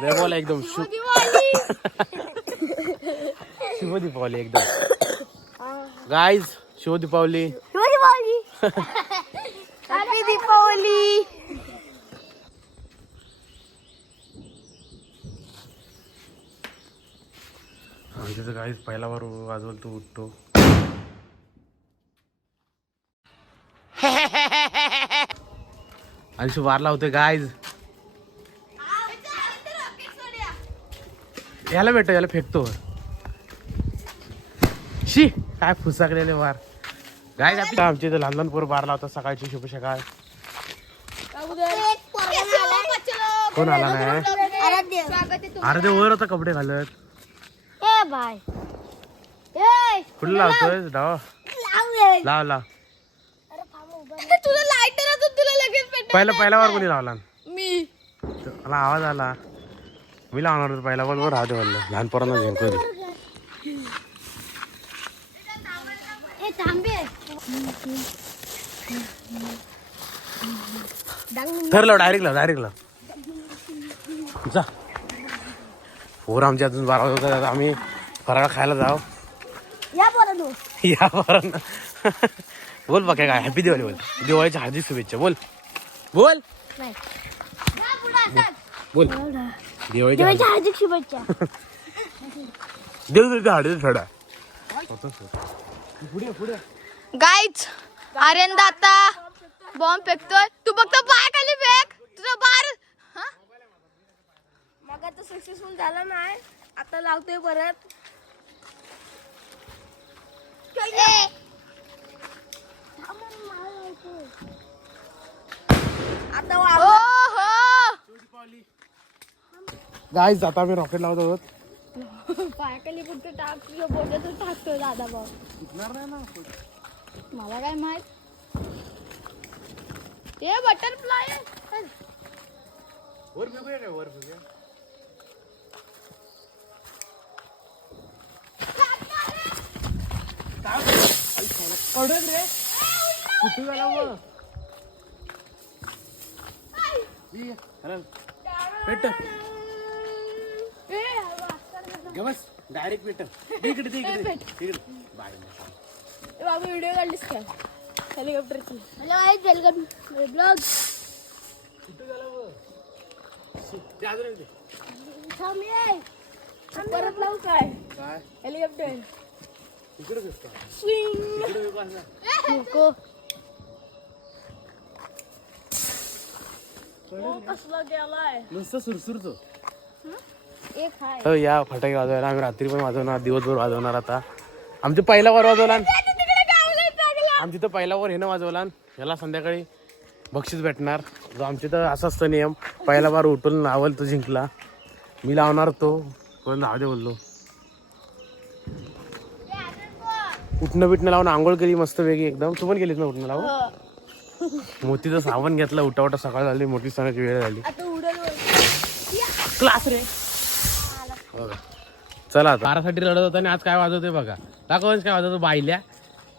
जय बोला एकदम शुभ दीपावली एकदम गाइस शुभ दीपावली हॅपी दीपावली. आमच्याचं गाईज पहिला वार वाजवल तो उठतो. आणि वारला होते गाईज. याला भेटतो याला फेकतो. शी काय फुसाकलेले वार गाईज. आमच्या इथे लहान लहान पोरं बारला होता सकाळची. शुभ सकाळ. कोण आला नाही. अरे वर होता कपडे घालत. बाय कुठे लावतोय डाव लाव लाव. तुला लायटर अजून तुला लगेच पहिला वार कोणी लावला. मी मला आवाज आला. मी लावणार होतो पहिला पण राहते म्हणलं लहान पोरांना घेऊन कधी. ठरलं डायरेक्ट लाव जा. पोर आमच्या अजून 12 वाजता. आम्ही फराळ खायला जाऊ. या पोरांना बोल बघ काय. हॅपी दिवाळी बोल. दिवाळीच्या हार्दिक शुभेच्छा बोल. बोल बोल दिवाळीच्या हार्दिक शुभेच्छा. देव हार्दिक छडा. गाईज आर्यन आता बॉम्ब फेकतोय. तू फक्त पाय खाली फेक. तुझा बार मग आता सक्सेसफुल झाला नाही. आता लावतोय परत. आता गाईज आता आम्ही रॉकेट लावत आहोत. पायाखाली फक्त टाकतो बोटातून टाकतोय दादा भाऊ. मला काय माहित. ते बटरफ्लाय वर फेकूया काय. वर फेकूया. कडक रे कुठे झाला मग. पेट बस डायरेक्ट पेट. इकडे बाय. बाबा व्हिडिओ काढलीस काय हेलिकॉप्टरची. Hello guys welcome blog. कुठे झाला मग. परत लावू काय काय हेलिकॉप्टर. इकडे दिसतो. नको कसला गेलाय नुसतं सुरसुरतो. एक हाय. हो या फटाके वाजवायला आम्ही रात्री पण वाजवणार दिवसभर वाजवणार. आता आमच्या पहिला वर वाजवला. आमची तर पहिला वर हे ना वाजवला. याला संध्याकाळी बक्षीस भेटणार. जो आमच्या तर असा असतं नियम. पहिला वार उठून लावल तो जिंकला. मी लावणार तो पण लावू दे बोललो. उठणं बिटणं लावून आंघोळ केली मस्त वेगळी एकदम. तू पण केलीस ना उठणं लावून. मोतीचं साबण घेतलं. उठा सकाळ झाली. मोठी सणाची वेळ झाली. क्लास रे बघा. चला बारासाठी रडत होता आणि आज काय वाजवतोय बघा. दाखवच काय वाजवतो. बायल्या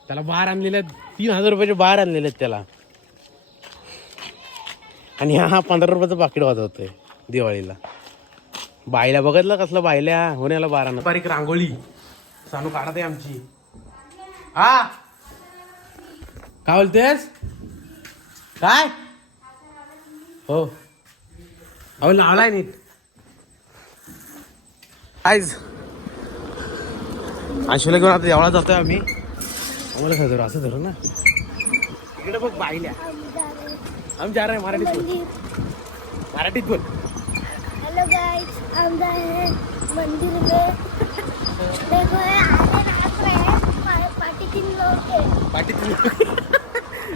त्याला बार आणलेल्या 3000 रुपयाचे बार आणलेले त्याला. आणि हा 15 रुपयाचं पाकिट वाजवतोय दिवाळीला. बायल्या बघितलं कसलं बायल्या होण्याला बारानं. बारीक रांगोळी सानू काढत आहे आमची. हा काय बोलतेस काय. हो अहो लावलाय नीट. आईज आशूला घेऊन आता देवळात जातोय आम्ही. आम्हाला धरू असं धरू ना. इकडे बघ बाईल्या. आम्ही जा रहे मराठीत बोल. मराठीत बोल. हेलो गाइस हम जा रहे हैं मंदिर में. देखो ये आगे नाच रहे हैं. पार्टी 3 लोग के. पार्टी 3 लोग.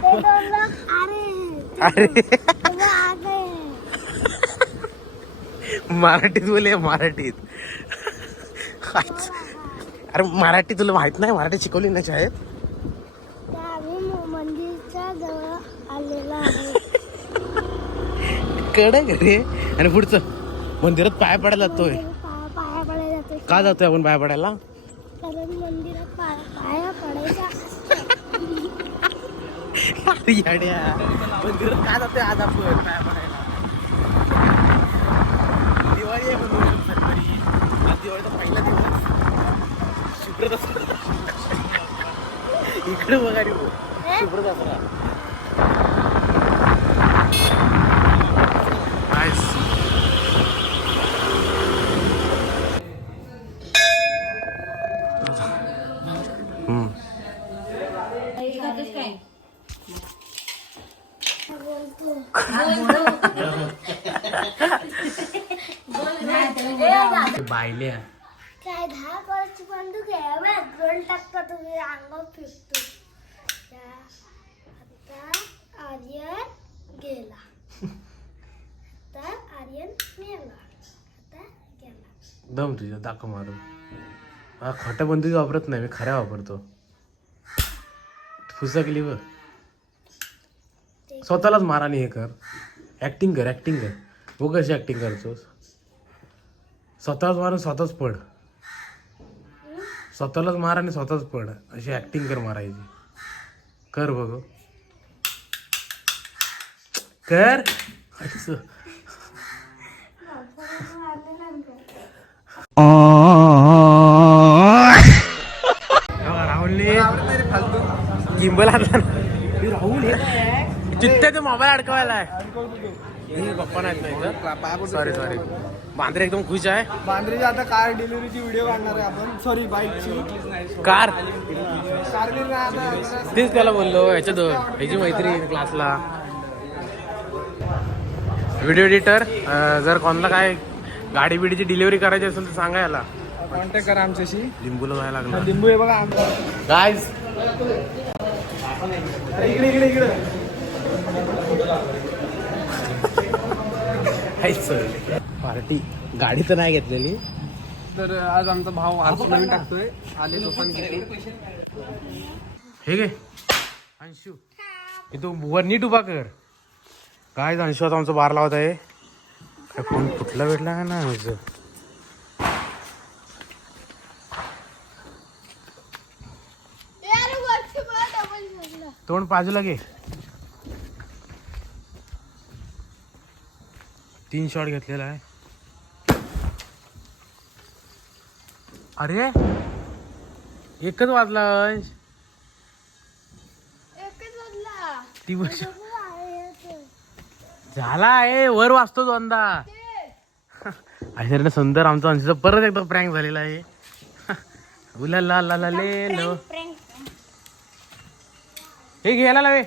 ये 2 लोग आ रहे हैं. अरे वो आ गए हैं. मराठीत बोले मराठीत. अरे मराठी तुला माहित नाही. मराठी शिकवली ना शाळेत. आम्ही मंदिरच्या जवळ आलेला आहे. कडक रे. आणि पुढचं मंदिरात पाया पडायला जातोय. पाया पडायला जातोय. का जातोय आपण पाया पडायला. कारण मंदिरात पाया पडायचा. मंदिरात का जातोय आज आपण पाया पडायला. दिवाळी आहे इकडे बघा रे भाऊ. शुभ्र दसरा. Nice. बायल्या काय 10 करोडची बंदूक आहे बघ, ड्रोन टाकता तुम्ही अंगावर फिरतो. आता आर्यन गेला, आता आर्यन मेला, आता गेला. दम तुझ्या दाखव मारून. हा खोट्या बंदुकी वापरत नाही मी, खऱ्या वापरतो. फुसकली बघ. स्वतःलाच माराने हे कर. ऍक्टिंग कर, ऍक्टिंग कर. वो कशी ऍक्टिंग करतोस? स्वतःच मारून स्वतःच पड. स्वतःलाच मार आणि स्वतःच पड. अशी ऍक्टिंग कर मारायची. कर बघ. कर. असं. राहुलने गिंबल आणला. राहुल चित्त्याचा मोबाईल अडकवायला आहे. पप्पा नाहीत नाही. Sorry sorry. बांद्रे एकदम खुश आहे. बांद्रेची आता कार डिलिव्हरीची व्हिडिओ काढणार आहे आपण. सॉरी, बाईकची कार. कार तेच त्याला बोललो. ह्याची मैत्री क्लासला व्हिडिओ एडिटर. जर कोणाला काय गाडी बिडीची डिलिव्हरी करायची असेल तर सांगा याला. कॉन्टॅक्ट करा आमच्याशी. लिंबूला जायला लागलं. लिंबू आहे बघा. गाईज इकडे इकडे इकडे. पार्टी गाडी तर नाही घेतलेली. तर आज आमचा भाव आज नवीन टाकतोय. आले लोकांनी किती हे घे अंशू. तू वर नीट उभा कर. काय अंशू आता आमचा बार लावत आहे. काय फोन कुठला भेटला ना आमचं. तोंड बाजूला घे. 3 शॉट घेतलेला आहे. अरे एकच वाजला अंश. ती बस झाला आहे. वर वाजतो दोनदा. आश्चर्य सुंदर आमचा अंशचा परत एकदा प्रँक झालेला आहे. उला ला ला ला ले लो. हे घ्यायला लावे.